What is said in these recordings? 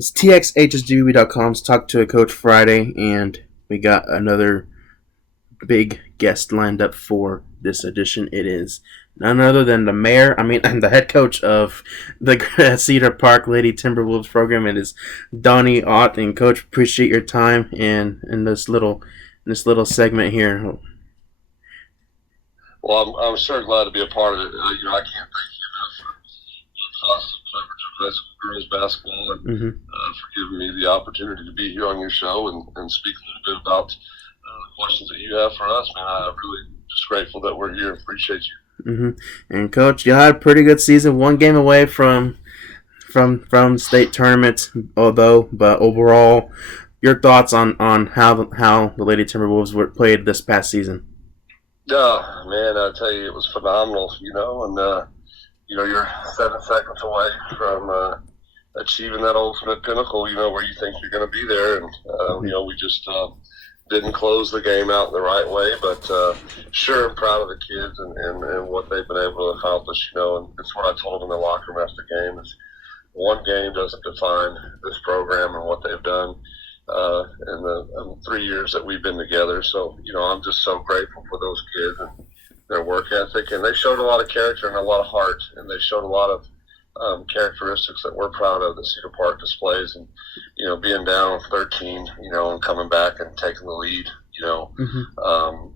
It's TXHSGBB.com's Talk to a Coach Friday, and we got another big guest lined up for this edition. It is none other than the head coach of the Cedar Park Lady Timberwolves program. It is Donny Ott, and Coach, appreciate your time in this little segment here. Well, I'm sure glad to be a part of it. I can't thank you enough for awesome coverage of high school girls basketball and for giving me the opportunity to be here on your show and speak a little bit about the questions that you have for us, man. I'm really just grateful that we're here. Appreciate you. And Coach, you had a pretty good season. One game away from state tournament, but overall, your thoughts on how the Lady Timberwolves were played this past season? Yeah, man, I tell you, it was phenomenal. And you're 7 seconds away from achieving that ultimate pinnacle. Where you think you're going to be there, and we just didn't close the game out in the right way. But sure, I'm proud of the kids and what they've been able to accomplish. And it's what I told them in the locker room after the game is one game doesn't define this program and what they've done in the 3 years that we've been together. So, I'm just so grateful for those kids and their work ethic. And they showed a lot of character and a lot of heart. And they showed a lot of characteristics that we're proud of that Cedar Park displays. And, being down 13, and coming back and taking the lead,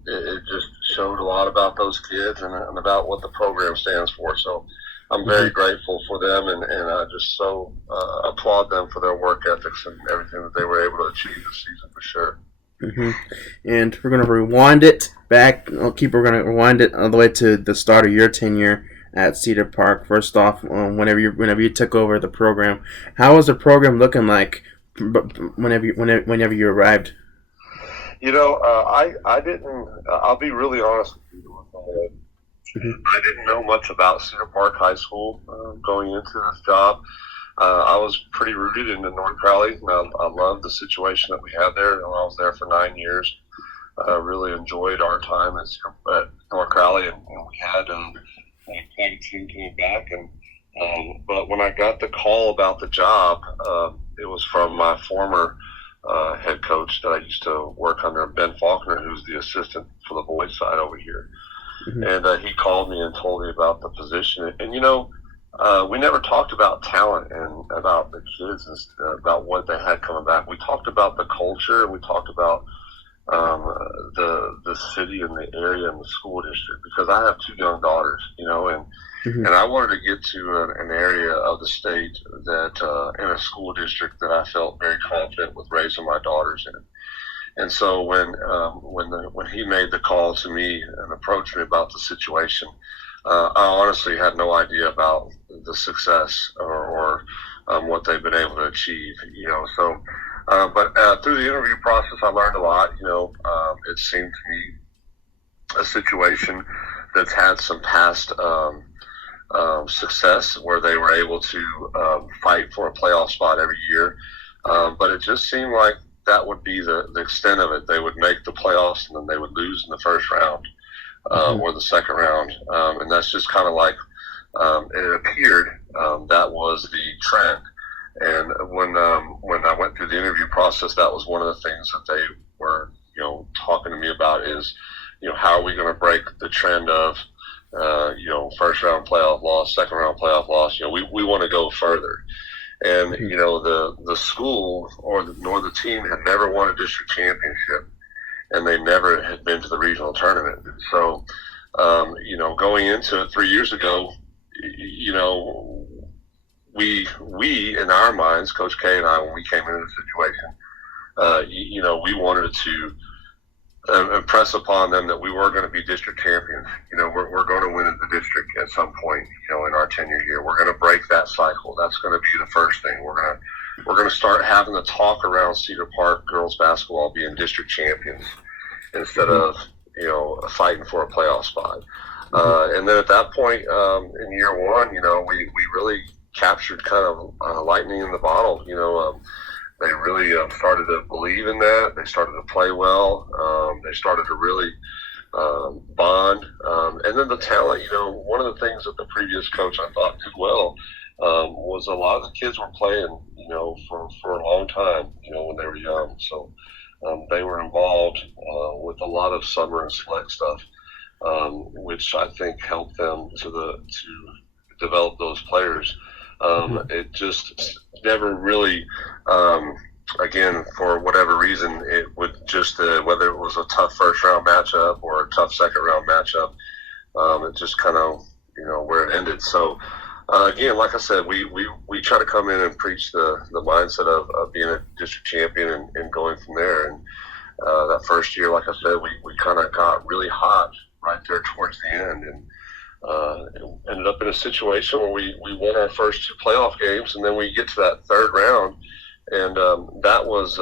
it just showed a lot about those kids and about what the program stands for. So I'm very grateful for them, and I just so applaud them for their work ethics and everything that they were able to achieve this season for sure. And we're going to rewind it back. We're going to rewind it all the way to the start of your tenure at Cedar Park. First off, whenever you took over the program, how was the program looking like whenever you arrived? I didn't. I'll be really honest with you. I didn't know much about Cedar Park High School going into this job. I was pretty rooted into North Crowley. I loved the situation that we had there. I was there for 9 years. Really enjoyed our time at North Crowley, and we had quite a team coming back. But when I got the call about the job, it was from my former head coach that I used to work under, Ben Faulkner, who's the assistant for the boys side over here. And he called me and told me about the position. And, we never talked about talent and about the kids and about what they had coming back. We talked about the culture, and we talked about the city and the area and the school district, because I have 2 young daughters, and I wanted to get to an area of the state that in a school district that I felt very confident with raising my daughters in. And so when he made the call to me and approached me about the situation, I honestly had no idea about the success or what they've been able to achieve. But through the interview process, I learned a lot. It seemed to me a situation that's had some past success where they were able to fight for a playoff spot every year, but it just seemed like that would be the extent of it. They would make the playoffs and then they would lose in the first round or the second round. And that's just kind of like it appeared that was the trend. And when I went through the interview process, that was one of the things that they were, talking to me about is, how are we going to break the trend of, first round playoff loss, second round playoff loss? We want to go further. And, the school nor the team had never won a district championship, and they never had been to the regional tournament. So, going into it 3 years ago, we in our minds, Coach K and I, when we came into the situation, we wanted to impress upon them that we were going to be district champions. We're going to win in the district at some point, in our tenure here. We're going to break that cycle. That's going to be the first thing. We're going to start having the talk around Cedar Park girls basketball being district champions instead of, fighting for a playoff spot. And then at that point, in year one, we really captured kind of lightning in the bottle. They really started to believe in that. They started to play well. They started to really bond. And then the talent, one of the things that the previous coach I thought did well was a lot of the kids were playing, for a long time, when they were young. So they were involved with a lot of summer and select stuff, which I think helped them to develop those players. Mm-hmm. It just never really, again, for whatever reason, it would just whether it was a tough first round matchup or a tough second round matchup, it just kind of where it ended. So again, like I said, we try to come in and preach the mindset of being a district champion and going from there. And that first year, like I said, we kind of got really hot right there towards the end, and ended up in a situation where we won our first two playoff games, and then we get to that third round, and that was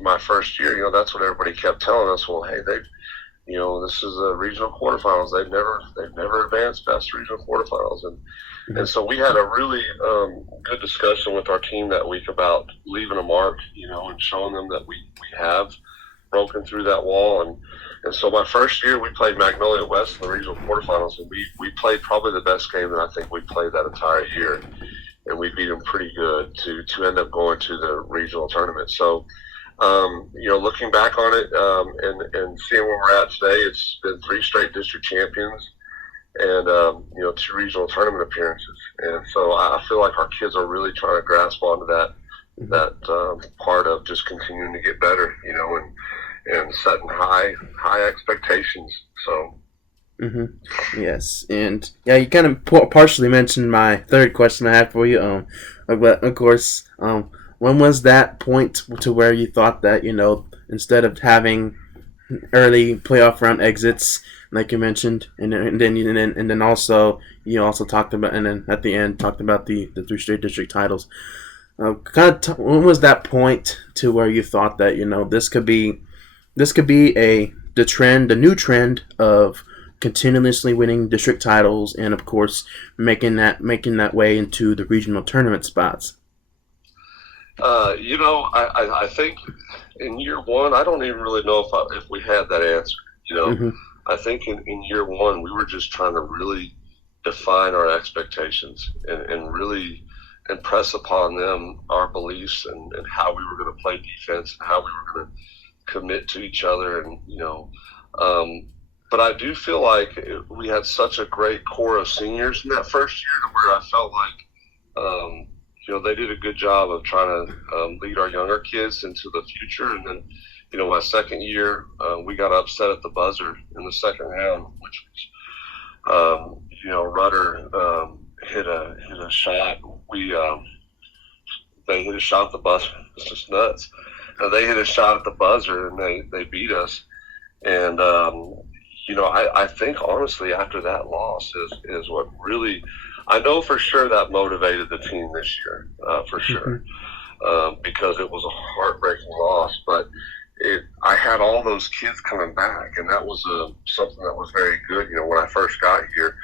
my first year. That's what everybody kept telling us. Well, hey, this is a regional quarterfinals. They've never advanced past regional quarterfinals, and so we had a really good discussion with our team that week about leaving a mark, and showing them that we have broken through that wall. And so my first year we played Magnolia West in the regional quarterfinals, and we played probably the best game that I think we played that entire year, and we beat them pretty good to end up going to the regional tournament. So looking back on it, and seeing where we're at today, it's been 3 straight district champions and 2 regional tournament appearances. And so I feel like our kids are really trying to grasp onto that part of just continuing to get better, and setting high expectations. So. Mm-hmm. Yes, and yeah, you kind of partially mentioned my third question I had for you. But of course, when was that point to where you thought that instead of having early playoff round exits, like you mentioned, and then also you also talked about, and then at the end talked about the 3 straight district titles. When was that point to where you thought that this could be the new trend of continuously winning district titles, and of course making that way into the regional tournament spots? I think in year one, I don't even really know if we had that answer. Mm-hmm. I think in year one, we were just trying to really define our expectations and really impress upon them our beliefs and how we were going to play defense and how we were going to commit to each other. And, but I do feel like we had such a great core of seniors in that first year to where I felt like, they did a good job of trying to lead our younger kids into the future. And then, my second year, we got upset at the buzzer in the second round, which was, Rudder hit a shot. They hit a shot at the buzzer. It's just nuts. They hit a shot at the buzzer and they beat us. And I think honestly after that loss is what really, I know for sure that motivated the team this year, for sure, because it was a heartbreaking loss. But I had all those kids coming back, and that was something that was very good. When I first got here,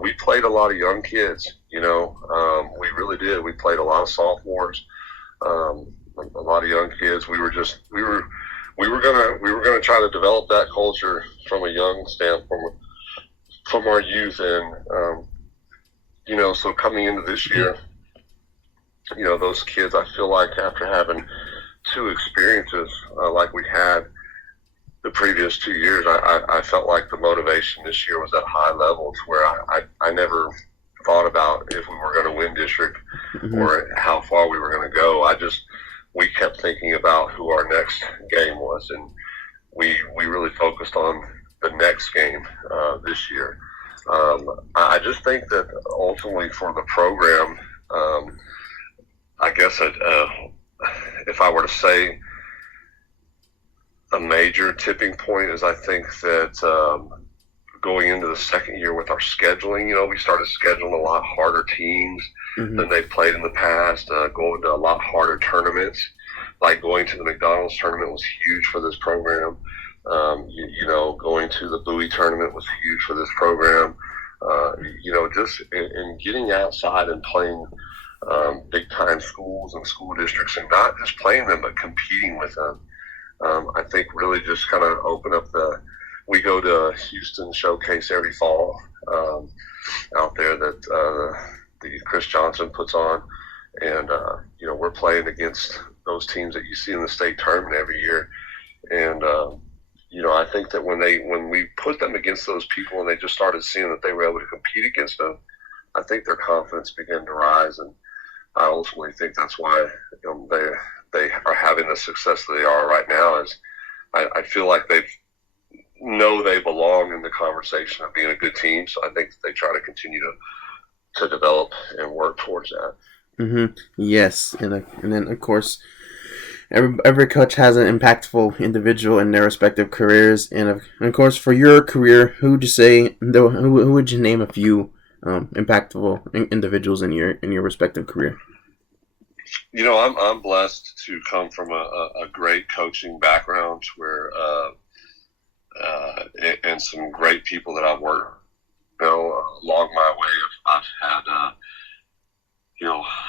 we played a lot of young kids. We really did. We played a lot of sophomores, a lot of young kids. We were gonna try to develop that culture from a young standpoint, from our youth, and so coming into this year, those kids, I feel like after having 2 experiences like we had the previous 2 years, I felt like the motivation this year was at high level to where I never thought about if we were going to win district or how far we were going to go. We kept thinking about who our next game was, and we really focused on the next game this year. I just think that ultimately for the program, I guess if I were to say a major tipping point is, I think that going into the second year with our scheduling, we started scheduling a lot harder teams than they played in the past, going to a lot harder tournaments. Like going to the McDonald's tournament was huge for this program. Going to the Bowie tournament was huge for this program. Just in getting outside and playing big time schools and school districts, and not just playing them, but competing with them. I think really just kind of open up we go to Houston Showcase every fall out there, that the Chris Johnson puts on, and we're playing against those teams that you see in the state tournament every year, and I think that when we put them against those people and they just started seeing that they were able to compete against them, I think their confidence began to rise, and I ultimately think that's why they are having the success that they are right now. Is I feel like they know they belong in the conversation of being a good team, so I think that they try to continue to develop and work towards that. Yes, and then of course, every coach has an impactful individual in their respective careers, and of course, for your career, who would you say? Who would you name a few impactful individuals in your respective career? I'm blessed to come from a great coaching background where and some great people that I've worked along my way. I've had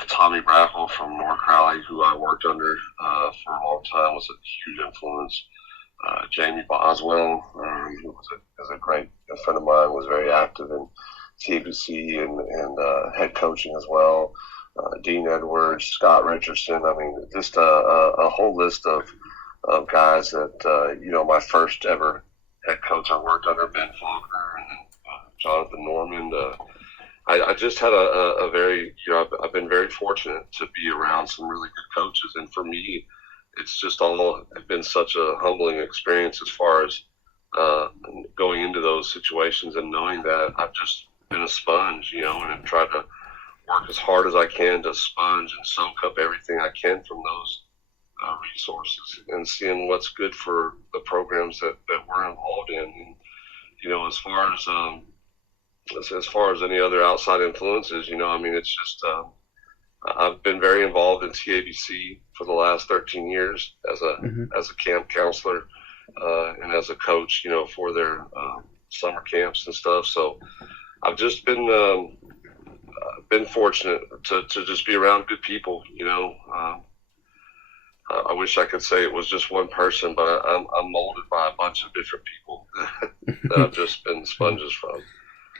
Tommy Brackle from North Crowley, who I worked under for a long time, was a huge influence. Jamie Boswell, who was a great friend of mine, was very active in TBC and head coaching as well. Dean Edwards, Scott Richardson. I mean, just a whole list of guys that, my first ever head coach I worked under, Ben Faulkner, and Jonathan Normand. I just had a very, I've been very fortunate to be around some really good coaches. And for me, it's just been such a humbling experience as far as going into those situations and knowing that I've just been a sponge, and I've tried to work as hard as I can to sponge and soak up everything I can from those resources and seeing what's good for the programs that we're involved in. And, as far as any other outside influences, it's just I've been very involved in TABC for the last 13 years as a camp counselor and as a coach, for their summer camps and stuff. So I've just been fortunate to just be around good people. I wish I could say it was just one person, but I'm molded by a bunch of different people that I've just been sponges from.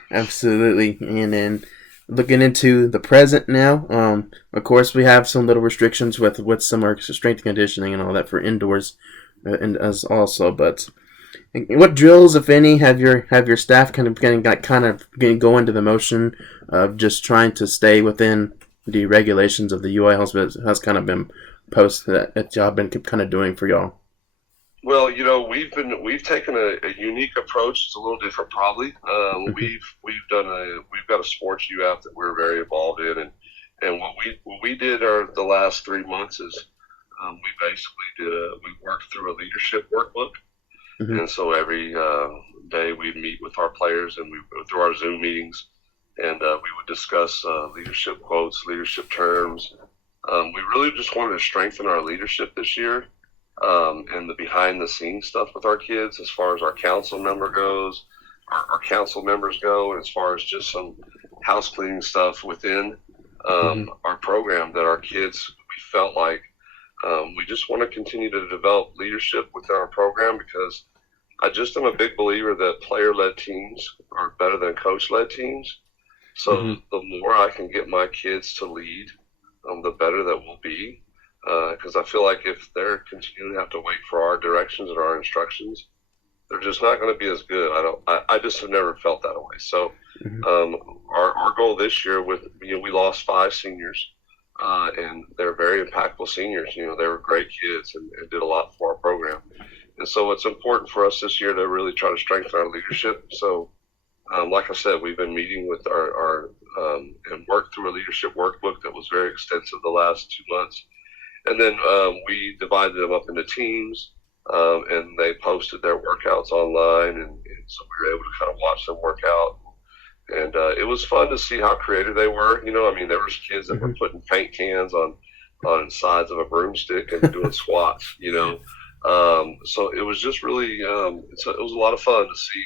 Absolutely. And then looking into the present now, of course, we have some little restrictions with some strength conditioning and all that for indoors, and as also. But what drills, if any, have your staff kind of go into the motion of just trying to stay within the regulations of the UI has kind of been post that y'all been kind of doing for y'all? Well, we've taken a unique approach. It's a little different, probably. We've got a sports UF that we're very involved in, and what we did the last 3 months is we basically we worked through a leadership workbook, and so every day we'd meet with our players and we go through our Zoom meetings, and we would discuss leadership quotes, leadership terms. We really just wanted to strengthen our leadership this year. And the behind the scenes stuff with our kids, as far as our council member goes, our council members go, and as far as just some house cleaning stuff within our program, that our kids, we felt like we just want to continue to develop leadership within our program, because I just am a big believer that player-led teams are better than coach-led teams. So the more I can get my kids to lead, the better that we'll be. Because I feel like if they're continuing to have to wait for our directions and our instructions, they're just not going to be as good. I just have never felt that way. So our goal this year we lost 5 seniors, and they're very impactful seniors. They were great kids and did a lot for our program. And so it's important for us this year to really try to strengthen our leadership. So like I said, we've been meeting with our and worked through a leadership workbook that was very extensive the last 2 months. And then we divided them up into teams, and they posted their workouts online, and so we were able to kind of watch them work out. And it was fun to see how creative they were. There was kids that were putting paint cans on sides of a broomstick and doing squats. So it was just really it was a lot of fun to see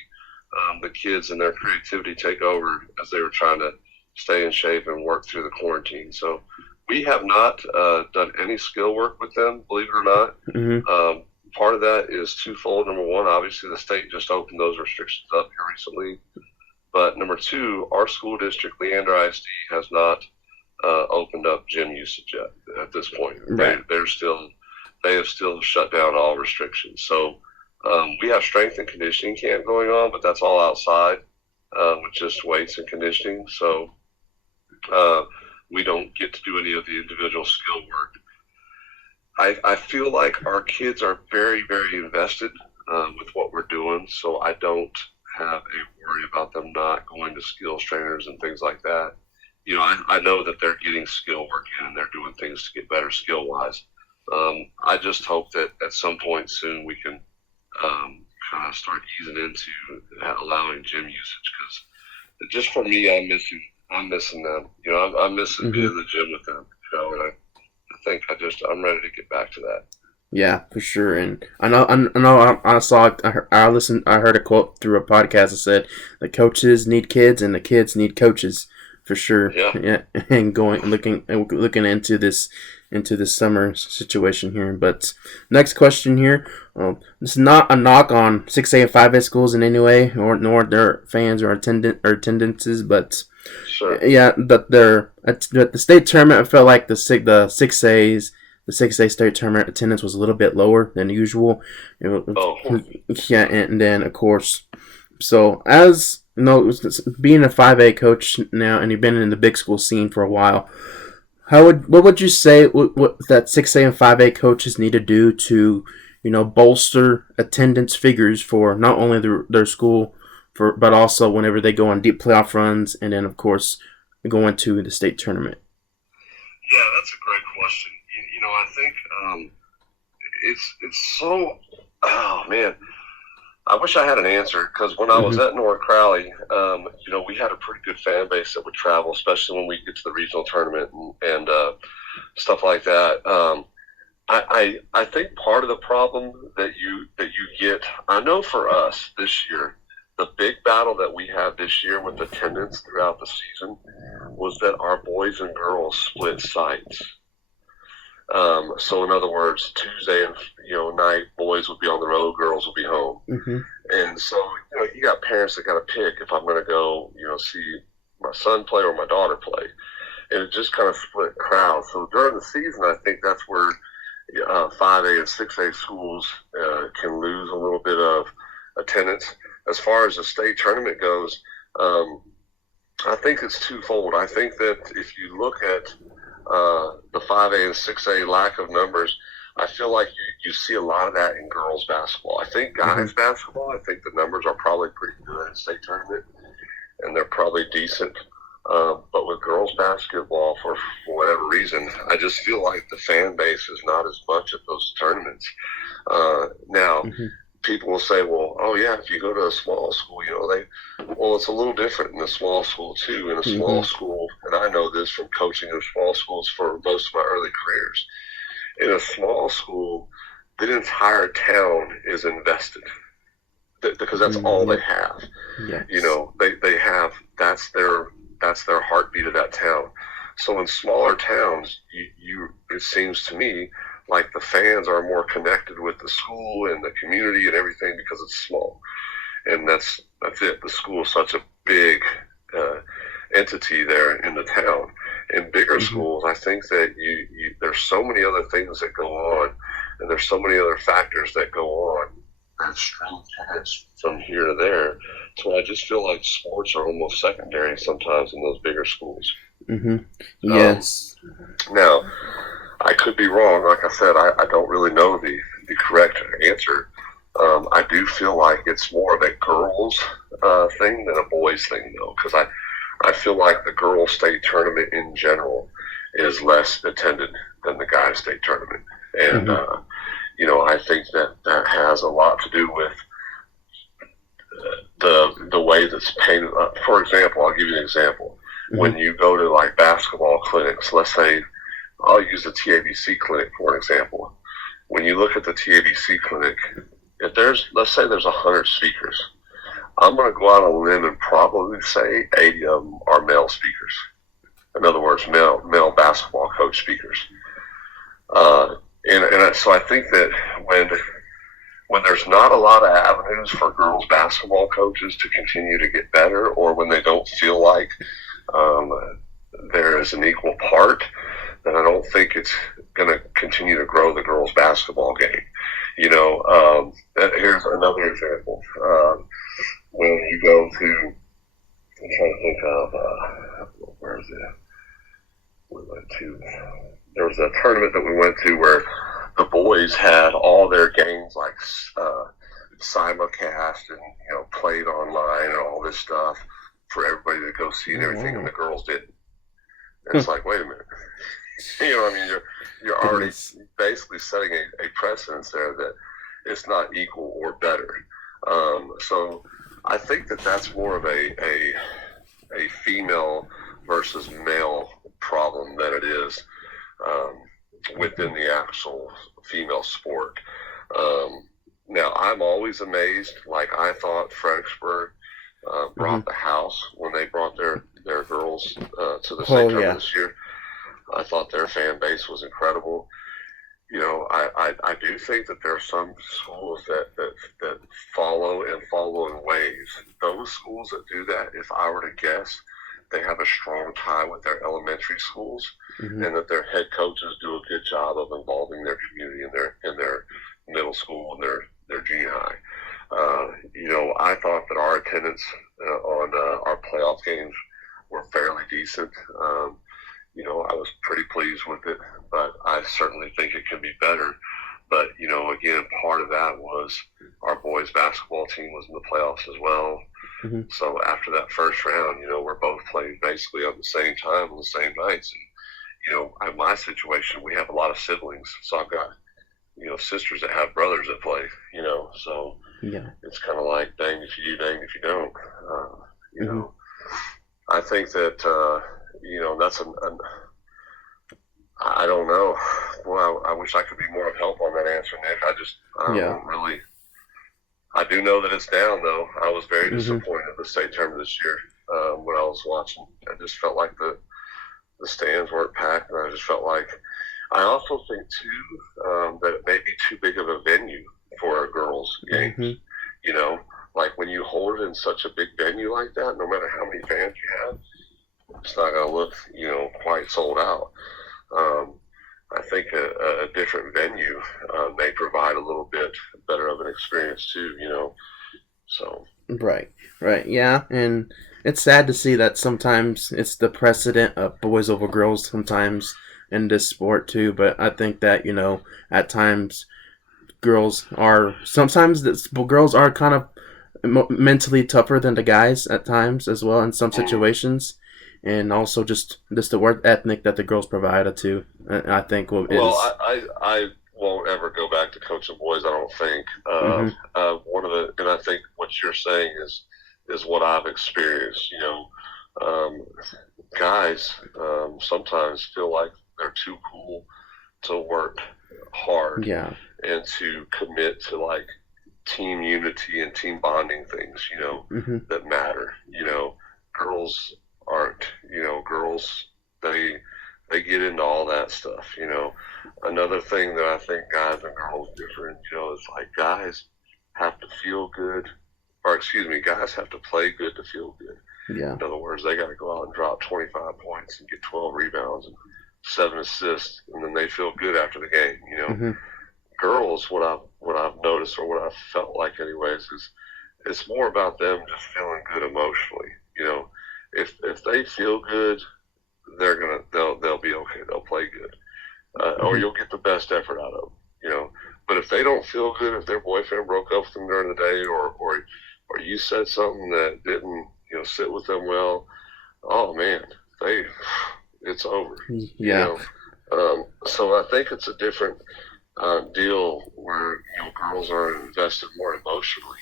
the kids and their creativity take over as they were trying to stay in shape and work through the quarantine. So we have not done any skill work with them, believe it or not. Part of that is twofold. Number one, obviously the state just opened those restrictions up here recently. But number two, our school district, Leander ISD, has not opened up gym usage yet at this point. Right. They have still shut down all restrictions. So we have strength and conditioning camp going on, but that's all outside with just weights and conditioning. So we don't get to do any of the individual skill work. I feel like our kids are very, very invested with what we're doing, so I don't have a worry about them not going to skills trainers and things like that. You know, I know that they're getting skill work in and they're doing things to get better skill wise. I just hope that at some point soon we can kind of start easing into allowing gym usage, because just for me, I'm missing them. You know, I'm missing being in the gym with them. You know, and I think I'm ready to get back to that. Yeah, for sure. And I heard a quote through a podcast that said the coaches need kids and the kids need coaches, for sure. Yeah. And looking into this summer situation here. But next question here. This is not a knock on 6A and 5A schools in any way, nor their fans or attendances, but sure. Yeah, but the state tournament, I felt like the 6A's. The 6A state tournament attendance was a little bit lower than usual. Yeah, and then of course, so as you know, being a 5A coach now, and you've been in the big school scene for a while, what would you say what that 6A and 5A coaches need to do to, you know, bolster attendance figures for not only their school, but also whenever they go on deep playoff runs, and then of course go into the state tournament? Yeah, that's a great question. You know, I think it's so. Oh man, I wish I had an answer, because when I was at North Crowley, you know, we had a pretty good fan base that would travel, especially when we get to the regional tournament and stuff like that. I think part of the problem that you get, I know for us this year, the big battle that we had this year with attendance throughout the season was that our boys and girls split sites. So in other words, Tuesday and night, boys would be on the road, girls would be home, and so you got parents that got to pick if I'm going to go see my son play or my daughter play, and it just kind of split crowds. So during the season, I think that's where 5A and 6A schools can lose a little bit of attendance. As far as the state tournament goes, I think it's twofold. I think that if you look at the 5A and 6A lack of numbers, I feel like you see a lot of that in girls basketball. I think guys basketball, I think the numbers are probably pretty good in state tournament, and they're probably decent. But with girls basketball, for whatever reason, I just feel like the fan base is not as much at those tournaments. Now, people will say, well, oh yeah, if you go to a small school, it's a little different in a small school too. In a small school, and I know this from coaching in small schools for most of my early careers, in a small school, the entire town is invested because that's all they have. Yes. They have, that's their heartbeat of that town. So in smaller towns, it seems to me like the fans are more connected with the school and the community and everything because it's small. And that's it. The school is such a big entity there in the town. In bigger schools, I think that there's so many other things that go on, and there's so many other factors that go on that string kids from here to there. So I just feel like sports are almost secondary sometimes in those bigger schools. Yes. Now, I could be wrong. Like I said, I don't really know the correct answer. I do feel like it's more of a girls thing than a boys thing, though, because I feel like the girls' state tournament in general is less attended than the guys' state tournament. And, I think that has a lot to do with the way that's painted. For example, I'll give you an example. When you go to like basketball clinics, let's say, I'll use the TABC clinic for an example. When you look at the TABC clinic, let's say there's 100 speakers. I'm going to go out on a limb and probably say 80 of them are male speakers. In other words, male basketball coach speakers. And so I think that when there's not a lot of avenues for girls basketball coaches to continue to get better, or when they don't feel like um, there is an equal part, then I don't think it's going to continue to grow the girls basketball game. Here's another example. When you go to, I'm trying to think of, where is it? We went to, there was a tournament that we went to where the boys had all their games like simulcast and played online and all this stuff for everybody to go see and everything, and the girls didn't. And it's like, wait a minute, you're already basically setting a precedence there that it's not equal or better. So I think that that's more of a female versus male problem than it is within the actual female sport. Now, I'm always amazed. Like, I thought Fredericksburg brought the house when they brought their girls to the state tournament this year. I thought their fan base was incredible. I do think that there are some schools that follow in ways. Those schools that do that, if I were to guess, they have a strong tie with their elementary schools, and that their head coaches do a good job of involving their community in their middle school and their junior high. I thought that our attendance on our playoff games were fairly decent. I was pretty pleased with it, but I certainly think it can be better. But, again, part of that was our boys basketball team was in the playoffs as well. So after that first round, we're both playing basically on the same time on the same nights. And, in my situation, we have a lot of siblings. So I've got, sisters that have brothers that play, so it's kind of like, dang if you do, dang if you don't. I think that, that's I don't know. Well, I wish I could be more of help on that answer, Nick. I don't really. I do know that it's down, though. I was very disappointed at the state tournament this year when I was watching. I just felt like the stands weren't packed, and I just felt like. I also think too that it may be too big of a venue for a girls' games. Like when you hold it in such a big venue like that, no matter how many fans you have, it's not going to look, quite sold out. I think a different venue may provide a little bit better of an experience too, So. Right, yeah, and it's sad to see that sometimes it's the precedent of boys over girls sometimes in this sport too. But I think that at times girls are kind of mentally tougher than the guys at times as well in some situations. And also just the work ethic that the girls provided too, I think I won't ever go back to coaching boys. I don't think. And I think what you're saying is what I've experienced. Guys sometimes feel like they're too cool to work hard, and to commit to like team unity and team bonding things, that matter. Girls aren't, girls, they get into all that stuff, Another thing that I think guys and girls different, is like guys have to feel good, guys have to play good to feel good. Yeah. In other words, they got to go out and drop 25 points and get 12 rebounds and 7 assists, and then they feel good after the game, Girls, what I've noticed, or what I've felt like anyways, is it's more about them just feeling good emotionally, If they feel good, they'll be okay. They'll play good, or you'll get the best effort out of them. But if they don't feel good, if their boyfriend broke up with them during the day, or you said something that didn't sit with them well, oh man, it's over. Yeah. So I think it's a different deal where girls are invested more emotionally.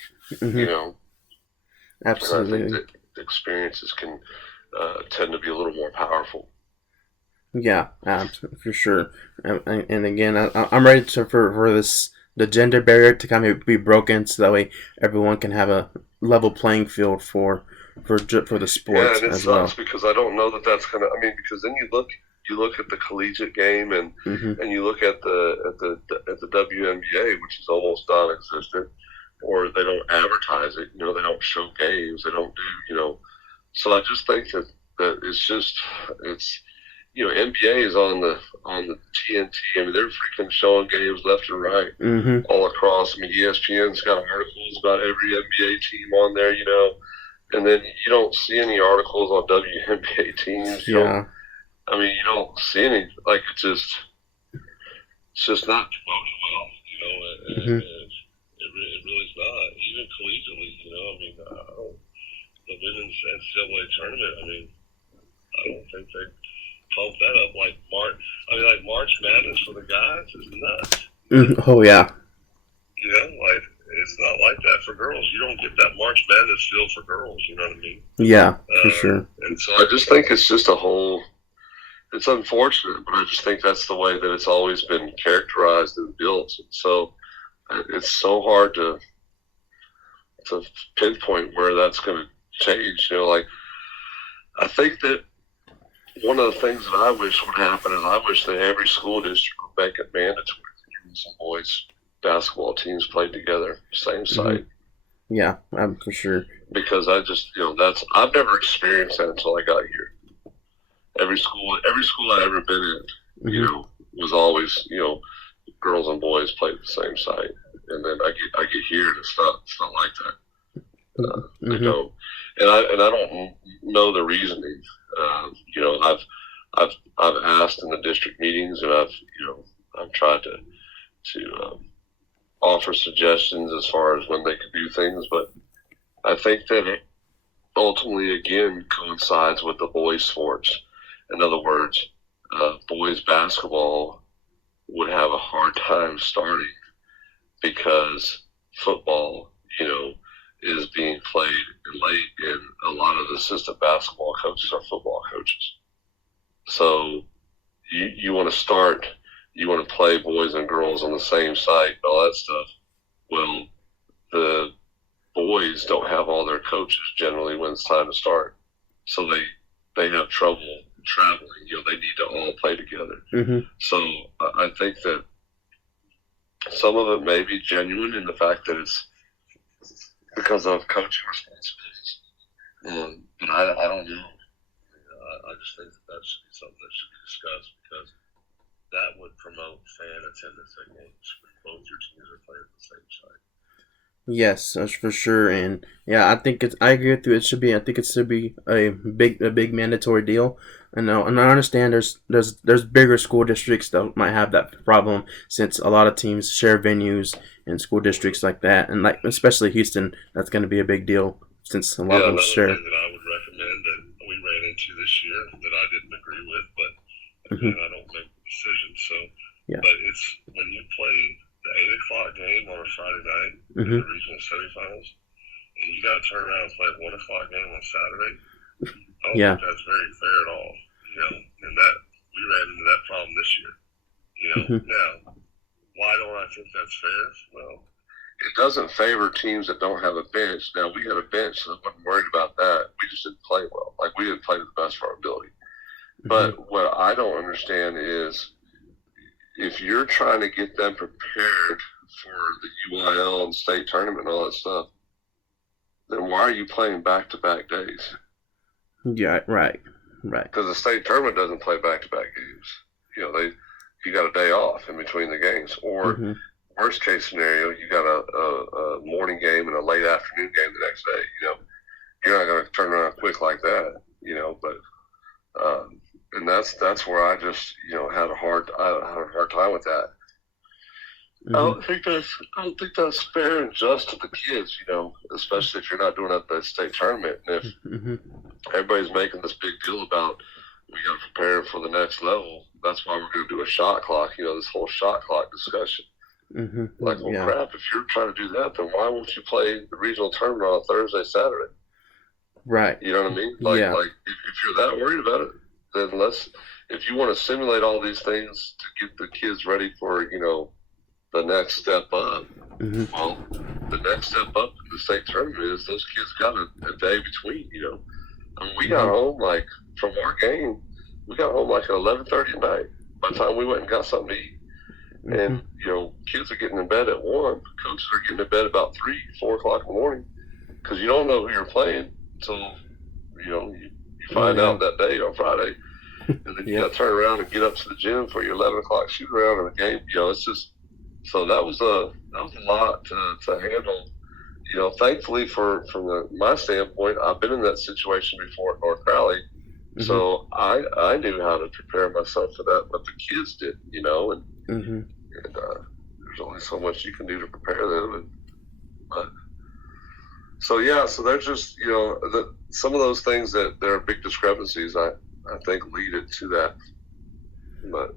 Absolutely. And I think that the experiences can tend to be a little more powerful. Yeah, for sure. And again, I'm ready for the gender barrier to kind of be broken, so that way everyone can have a level playing field for the sports and it as sucks well. because I don't know that that's gonna. I mean, because then you look you look at the collegiate game and Mm-hmm. and you look at the WNBA, which is almost non-existent, or they don't advertise it. They don't show games. They don't do. So I just think that it's NBA is on the TNT. I mean, they're freaking showing games left and right, Mm-hmm. all across. I mean, ESPN's got articles about every NBA team on there. And then you don't see any articles on WNBA teams. Yeah. You don't see any. Like it's just not promoted well. Mm-hmm. It really is not. Even collegiately, the women's NCAA tournament. I don't think they pump that up like March. Like March Madness for the guys is nuts. Oh yeah. Like it's not like that for girls. You don't get that March Madness feel for girls. You know what I mean? Yeah, for sure. And so I just think it's just a whole. It's unfortunate, but I just think that's the way that it's always been characterized and built. And so it's so hard to pinpoint where that's going to change. Like I think that one of the things that I wish would happen is I wish that every school district would make it mandatory that girls and boys basketball teams played together, same site. Mm-hmm. Yeah, for sure. Because I just, I've never experienced that until I got here. Every school I ever been in, Mm-hmm. Was always, girls and boys played at the same site. And then I get here and it's not like that. They Mm-hmm. don't, and I don't know the reasoning. I've asked in the district meetings, and I've tried to offer suggestions as far as when they could do things, but I think that it ultimately again coincides with the boys' sports. In other words, boys basketball would have a hard time starting because football, is being played late, and a lot of the assistant basketball coaches are football coaches. So you want to play boys and girls on the same site, all that stuff. Well, the boys don't have all their coaches generally when it's time to start, so they have trouble traveling. They need to all play together. Mm-hmm. So I think that some of it may be genuine in the fact that it's because of coaching responsibilities. But I don't know. I just think that should be something that should be discussed, because that would promote fan attendance at games when both your teams are playing at the same site. Yes, that's for sure. And yeah, I agree with you. I think it should be a big mandatory deal. And I understand there's bigger school districts that might have that problem, since a lot of teams share venues in school districts like that, and like especially Houston, that's going to be a big deal since a lot of them share. Thing that I would recommend that we ran into this year that I didn't agree with, but again, I don't make the decision. So, yeah. But it's when you play the 8 o'clock game on a Friday night in the regional semifinals, and you got to turn around and play a 1 o'clock game on Saturday. I don't think that's very fair at all. And that we ran into that problem this year. Now, why don't I think that's fair? Well, it doesn't favor teams that don't have a bench. Now, we had a bench, so I wasn't worried about that. We just didn't play well. Like, we didn't play to the best of our ability. But what I don't understand is, if you're trying to get them prepared for the UIL and state tournament and all that stuff, then why are you playing back-to-back days? Yeah, right. Because the state tournament doesn't play back-to-back games. You got a day off in between the games. Or worst case scenario, you got a morning game and a late afternoon game the next day. You're not going to turn around quick like that. But and that's where I just had a hard time with that. I don't think that's fair and just to the kids, especially if you're not doing it at the state tournament. And if everybody's making this big deal about we got to prepare for the next level, that's why we're going to do a shot clock. This whole shot clock discussion. Crap! If you're trying to do that, then why won't you play the regional tournament on a Thursday, Saturday? Right. You know what I mean? Like if you're that worried about it, then if you want to simulate all these things to get the kids ready for, the next step up, well, the next step up in the state tournament is those kids got a day between, we got home, like, from our game, we got home like at 11:30 at night. By the time we went and got something to eat, and kids are getting in bed at 1. Coaches are getting in bed about 3, 4 o'clock in the morning because you don't know who you're playing until you find out that day on Friday, and then you got to turn around and get up to the gym for your 11 o'clock shoot around in the game. It's just so that was a lot to handle. Thankfully from my standpoint, I've been in that situation before at North Crowley. So I knew how to prepare myself for that, but the kids didn't, and there's only so much you can do to prepare them. So there's just some of those things that there are big discrepancies. I think lead it to that. But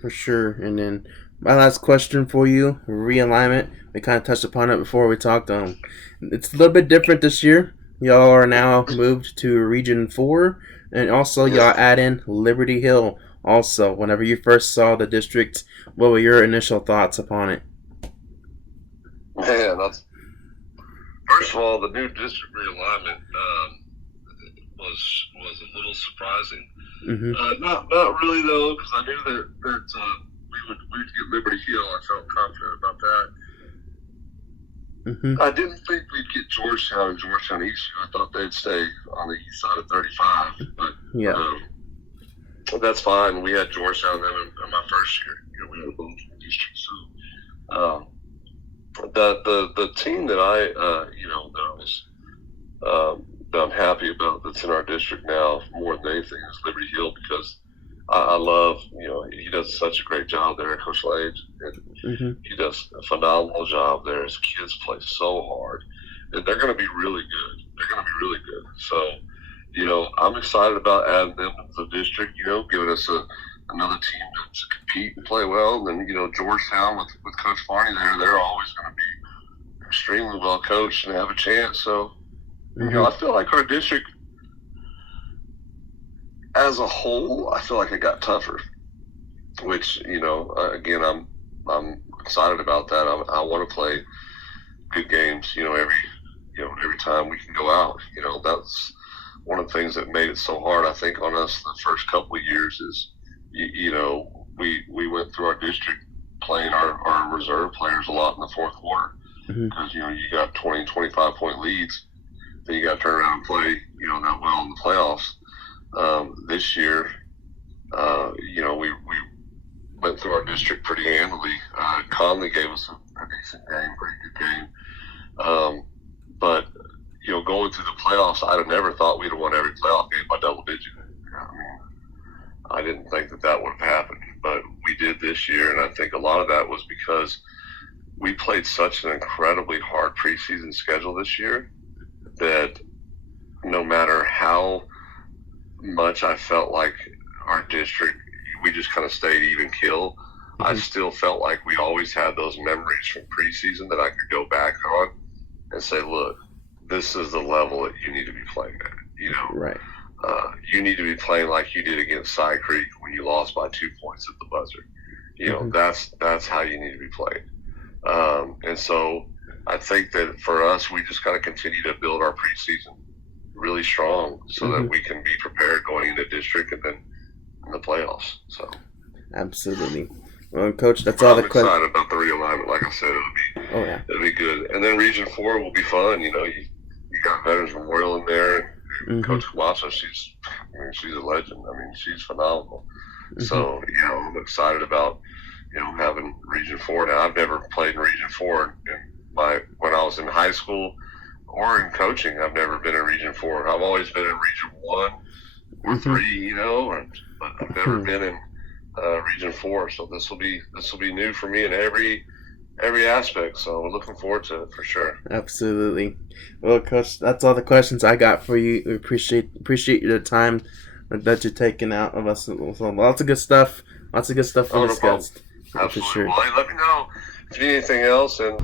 for sure. And then my last question for you: realignment. We kind of touched upon it before we talked. It's a little bit different this year. Y'all are now moved to Region 4, and also y'all add in Liberty Hill. Also, whenever you first saw the district, what were your initial thoughts upon it? Man, first of all, the new district realignment was a little surprising. Not really though, because I knew that we'd get Liberty Hill. I felt confident about that. I didn't think we'd get Georgetown and Georgetown East. I thought they'd stay on the east side of 35, but that's fine. We had Georgetown then in my first year. We had both districts. So the team that that I'm happy about that's in our district now more than anything is Liberty Hill, because I love, he does such a great job there, Coach Lage, and he does a phenomenal job there. His kids play so hard, and they're going to be really good. So, I'm excited about adding them to the district, giving us another team to compete and play well. And then, Georgetown with Coach Barney there, they're always going to be extremely well coached and have a chance. So, I feel like our district as a whole, I feel like it got tougher, which, again, I'm excited about that. I want to play good games, every time we can go out. That's one of the things that made it so hard, I think, on us the first couple of years is, we went through our district playing our reserve players a lot in the fourth quarter because, you got 20 and 25 point leads. Then you got to turn around and play, that well in the playoffs. This year, we went through our district pretty handily. Conley gave us a decent game, pretty good game. But, going through the playoffs, I'd have never thought we'd have won every playoff game by double digit. I didn't think that would have happened, but we did this year, and I think a lot of that was because we played such an incredibly hard preseason schedule this year that no matter how much I felt like our district, we just kind of stayed even keel, I still felt like we always had those memories from preseason that I could go back on and say, look, this is the level that you need to be playing at, Right. You need to be playing like you did against Cy Creek when you lost by 2 points at the buzzer. That's how you need to be played. And so I think that for us, we just got to continue to build our preseason really strong so that we can be prepared going into district and then in the playoffs. So absolutely. Well, Coach, that's all the questions. I'm excited about the realignment. Like I said, it'll be good. And then Region 4 will be fun. You got Veterans Memorial in there. Coach Camacho, she's a legend. She's phenomenal. So, I'm excited about, having Region 4. Now, I've never played in Region 4 when I was in high school or in coaching. I've never been in Region 4. I've always been in Region 1 or 3, but I've never been in Region 4. So this will be new for me in every aspect. So we're looking forward to it for sure. Absolutely. Well, Coach, that's all the questions I got for you. We appreciate your time that you're taking out of us. So lots of good stuff. To discuss. Absolutely. For sure. Well, let me know if you need anything else, and